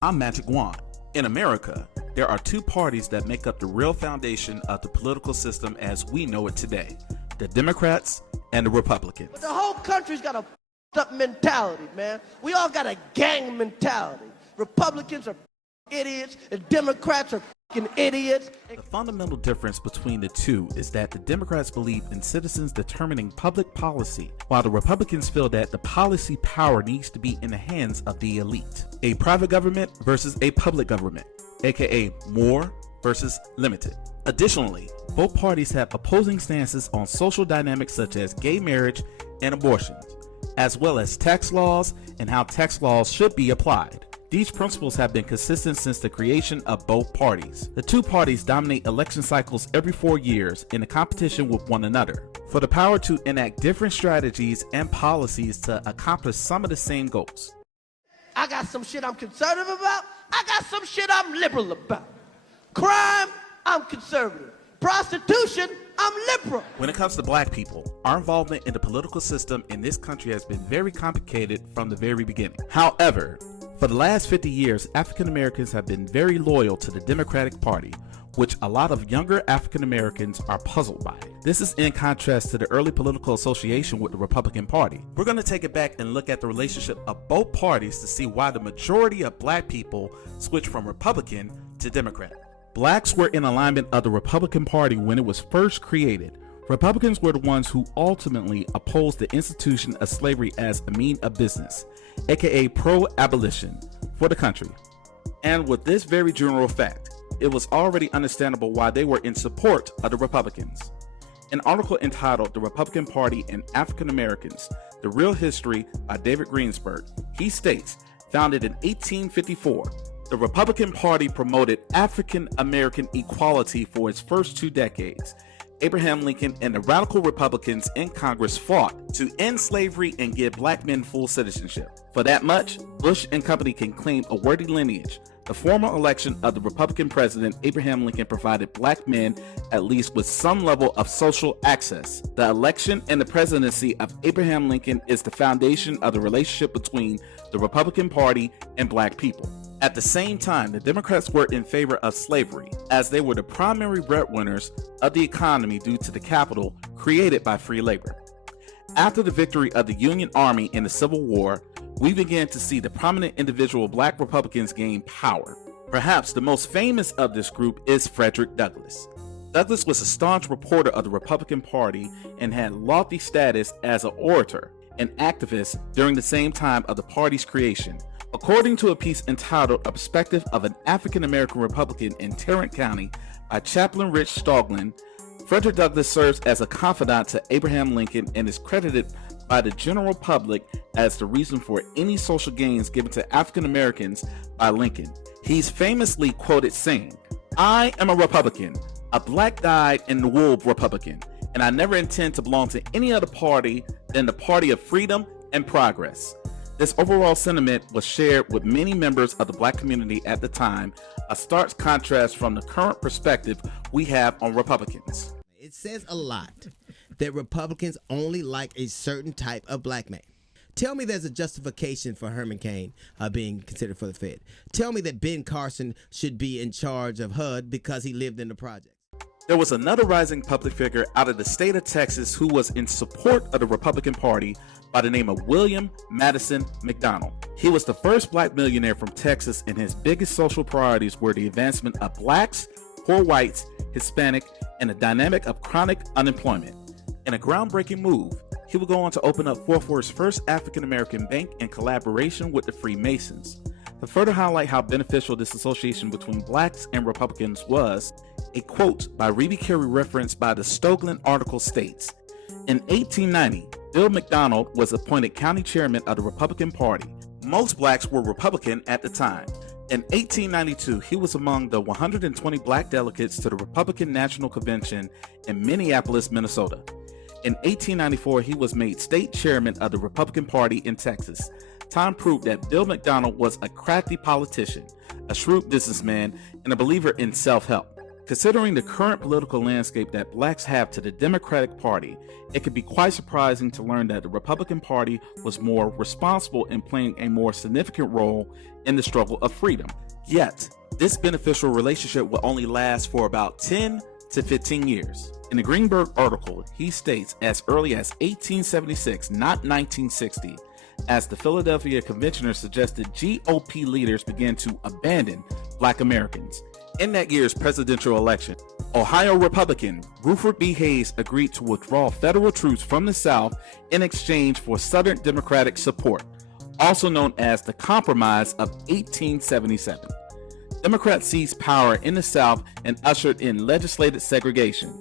I'm Magic Wand. In America, there are two parties that make up the real foundation of the political system as we know it today: the Democrats and the Republicans. But the whole country's got a up mentality, man. We all got a gang mentality. Republicans are idiots, and Democrats are idiots. The fundamental difference between the two is that the Democrats believe in citizens determining public policy, while the Republicans feel that the policy power needs to be in the hands of the elite. A private government versus a public government, aka more versus limited. Additionally, both parties have opposing stances on social dynamics such as gay marriage and abortions, as well as tax laws and how tax laws should be applied. These principles have been consistent since the creation of both parties. The two parties dominate election cycles every 4 years in a competition with one another for the power to enact different strategies and policies to accomplish some of the same goals. I got some shit I'm conservative about. I got some shit I'm liberal about. Crime, I'm conservative. Prostitution, I'm liberal. When it comes to black people, our involvement in the political system in this country has been very complicated from the very beginning. However, for the last 50 years, African Americans have been very loyal to the Democratic Party, which a lot of younger African Americans are puzzled by. This is in contrast to the early political association with the Republican Party. We're going to take it back and look at the relationship of both parties to see why the majority of black people switched from Republican to Democrat. Blacks were in alignment of the Republican Party when it was first created. Republicans were the ones who ultimately opposed the institution of slavery as a mean of business, aka pro-abolition, for the country. And with this very general fact, it was already understandable why they were in support of the Republicans. An article entitled "The Republican Party and African Americans: The Real History" by David Greensburg, he states, founded in 1854, the Republican Party promoted African American equality for its first 2 decades. Abraham Lincoln and the radical Republicans in Congress fought to end slavery and give black men full citizenship. For that much, Bush and company can claim a worthy lineage. The formal election of the Republican president Abraham Lincoln provided black men at least with some level of social access. The election and the presidency of Abraham Lincoln is the foundation of the relationship between the Republican Party and black people. At the same time, the Democrats were in favor of slavery, as they were the primary breadwinners of the economy due to the capital created by free labor. After the victory of the Union Army in the Civil War, we began to see the prominent individual black Republicans gain power. Perhaps the most famous of this group is Frederick Douglass. Douglass was a staunch supporter of the Republican Party and had lofty status as an orator and activist during the same time of the party's creation. According to a piece entitled "A Perspective of an African American Republican in Tarrant County" by Chaplain Rich Stoglen, Frederick Douglass serves as a confidant to Abraham Lincoln and is credited by the general public as the reason for any social gains given to African Americans by Lincoln. He's famously quoted saying, "I am a Republican, a black dyed in the wool Republican, and I never intend to belong to any other party than the party of freedom and progress." This overall sentiment was shared with many members of the black community at the time, a stark contrast from the current perspective we have on Republicans. It says a lot that Republicans only like a certain type of black man. Tell me there's a justification for Herman Cain being considered for the Fed. Tell me that Ben Carson should be in charge of HUD because he lived in the project. There was another rising public figure out of the state of Texas who was in support of the Republican Party by the name of William Madison McDonald. He was the first black millionaire from Texas, and his biggest social priorities were the advancement of blacks, poor whites, Hispanic, and the dynamic of chronic unemployment. In a groundbreaking move, he would go on to open up Fort Worth's first African American bank in collaboration with the Freemasons. To further highlight how beneficial this association between blacks and Republicans was, a quote by Reby Carey referenced by the Stoglen article states, "In 1890, Bill McDonald was appointed county chairman of the Republican Party. Most blacks were Republican at the time. In 1892, he was among the 120 black delegates to the Republican National Convention in Minneapolis, Minnesota. In 1894, he was made state chairman of the Republican Party in Texas. Time proved that Bill McDonald was a crafty politician, a shrewd businessman, and a believer in self-help. Considering the current political landscape that blacks have to the Democratic Party, it could be quite surprising to learn that the Republican Party was more responsible in playing a more significant role in the struggle of freedom. Yet, this beneficial relationship will only last for about 10 to 15 years. In the Greenberg article, he states as early as 1876, not 1960, as the Philadelphia Convention suggested, GOP leaders began to abandon black Americans. In that year's presidential election, Ohio Republican Rutherford B. Hayes agreed to withdraw federal troops from the South in exchange for Southern Democratic support, also known as the Compromise of 1877. Democrats seized power in the South and ushered in legislative segregation.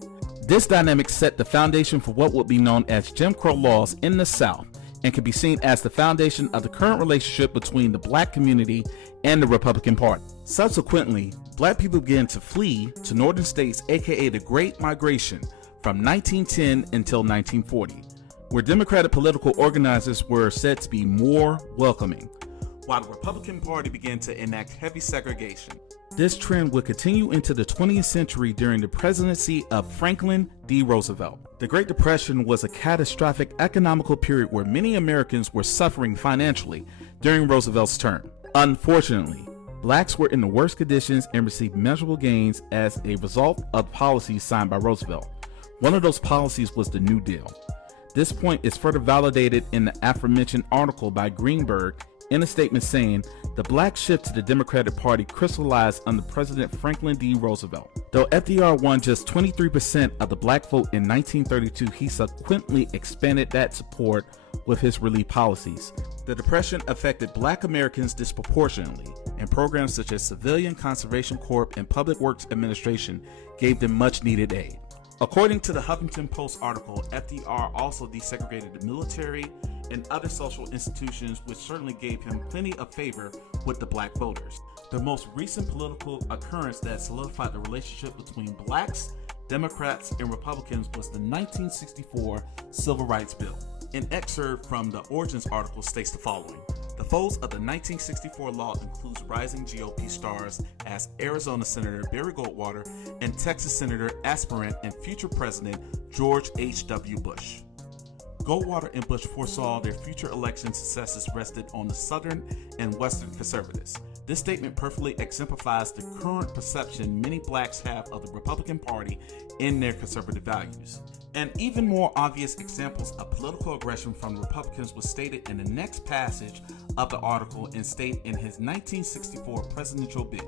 This dynamic set the foundation for what would be known as Jim Crow laws in the South and can be seen as the foundation of the current relationship between the black community and the Republican Party. Subsequently, black people began to flee to northern states, aka the Great Migration, from 1910 until 1940, where Democratic political organizers were said to be more welcoming, while the Republican Party began to enact heavy segregation. This trend would continue into the 20th century during the presidency of Franklin D. Roosevelt. The Great Depression was a catastrophic economical period where many Americans were suffering financially during Roosevelt's term. Unfortunately, blacks were in the worst conditions and received measurable gains as a result of policies signed by Roosevelt. One of those policies was the New Deal. This point is further validated in the aforementioned article by Greenberg in a statement saying the black shift to the Democratic Party crystallized under President Franklin D. Roosevelt. Though FDR won just 23% of the black vote in 1932, he subsequently expanded that support with his relief policies. The Depression affected black Americans disproportionately, and programs such as Civilian Conservation Corps and Public Works Administration gave them much needed aid. According to the Huffington Post article, FDR also desegregated the military and other social institutions, which certainly gave him plenty of favor with the black voters. The most recent political occurrence that solidified the relationship between blacks, Democrats, and Republicans was the 1964 Civil Rights Bill. An excerpt from the Origins article states the following: the foes of the 1964 law includes rising GOP stars as Arizona Senator Barry Goldwater and Texas Senator aspirant and future President George H.W. Bush. Goldwater and Bush foresaw their future election successes rested on the Southern and Western conservatives. This statement perfectly exemplifies the current perception many blacks have of the Republican Party in their conservative values. And even more obvious examples of political aggression from the Republicans was stated in the next passage of the article and stated in his 1964 presidential bid.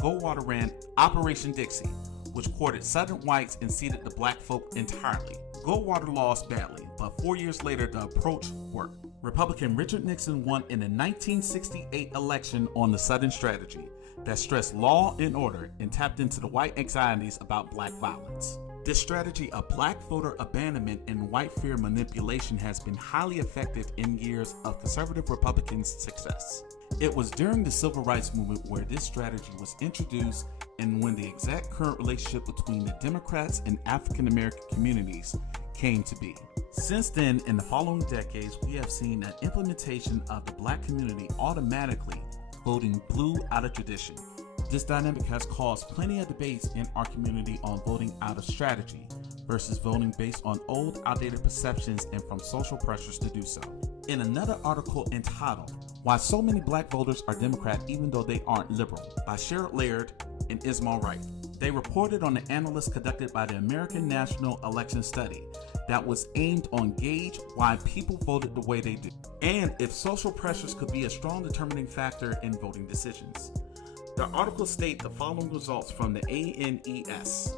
Goldwater ran Operation Dixie, which courted Southern whites and ceded the black folk entirely. Goldwater lost badly, but 4 years later the approach worked. Republican Richard Nixon won in the 1968 election on the Southern strategy that stressed law and order and tapped into the white anxieties about black violence. This strategy of black voter abandonment and white fear manipulation has been highly effective in years of conservative Republicans' success. It was during the Civil Rights Movement where this strategy was introduced and when the exact current relationship between the Democrats and African American communities came to be. Since then, in the following decades, we have seen an implementation of the black community automatically voting blue out of tradition. This dynamic has caused plenty of debates in our community on voting out of strategy versus voting based on old, outdated perceptions and from social pressures to do so. In another article entitled, Why So Many Black Voters Are Democrat Even Though They Aren't Liberal, by Sherrod Laird and Ismail Wright, they reported on the analysis conducted by the American National Election Study that was aimed on gauge why people voted the way they do, and if social pressures could be a strong determining factor in voting decisions. The article states the following results from the ANES.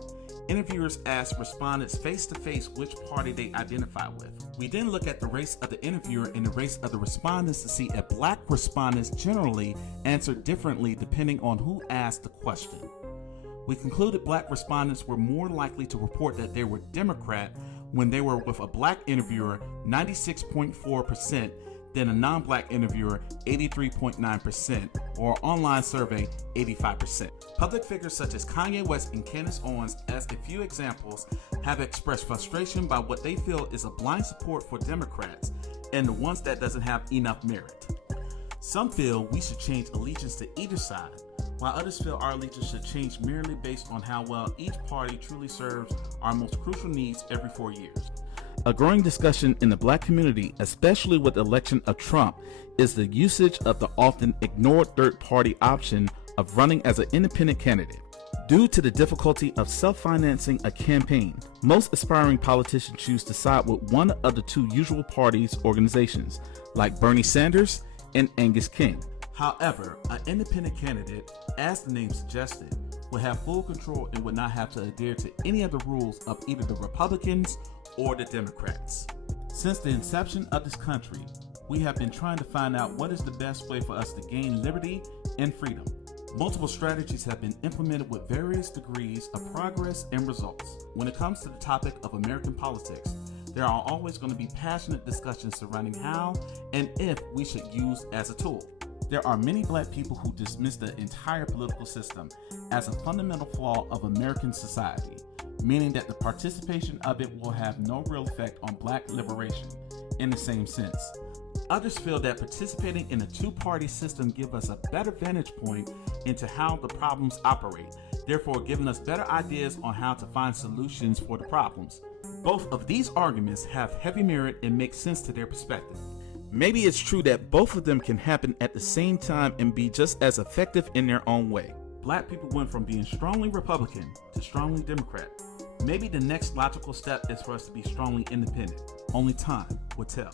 Interviewers asked respondents face-to-face which party they identify with. We then look at the race of the interviewer and the race of the respondents to see if black respondents generally answered differently depending on who asked the question. We concluded black respondents were more likely to report that they were Democrat when they were with a black interviewer, 96.4%, than a non-black interviewer, 83.9%, or online survey, 85%. Public figures such as Kanye West and Candace Owens, as a few examples, have expressed frustration by what they feel is a blind support for Democrats and the ones that doesn't have enough merit. Some feel we should change allegiance to either side, while others feel our allegiance should change merely based on how well each party truly serves our most crucial needs every 4 years. A growing discussion in the black community, especially with the election of Trump, is the usage of the often ignored third party option of running as an independent candidate. Due to the difficulty of self-financing a campaign, most aspiring politicians choose to side with one of the two usual parties' organizations, like Bernie Sanders and Angus King. However, an independent candidate, as the name suggested, would have full control and would not have to adhere to any of the rules of either the Republicans or the Democrats. Since the inception of this country, we have been trying to find out what is the best way for us to gain liberty and freedom. Multiple strategies have been implemented with various degrees of progress and results. When it comes to the topic of American politics, there are always going to be passionate discussions surrounding how and if we should use as a tool. There are many black people who dismiss the entire political system as a fundamental flaw of American society, meaning that the participation of it will have no real effect on black liberation in the same sense. Others feel that participating in a two-party system gives us a better vantage point into how the problems operate, therefore giving us better ideas on how to find solutions for the problems. Both of these arguments have heavy merit and make sense to their perspective. Maybe it's true that both of them can happen at the same time and be just as effective in their own way. Black people went from being strongly Republican to strongly Democrat. Maybe the next logical step is for us to be strongly independent. Only time will tell.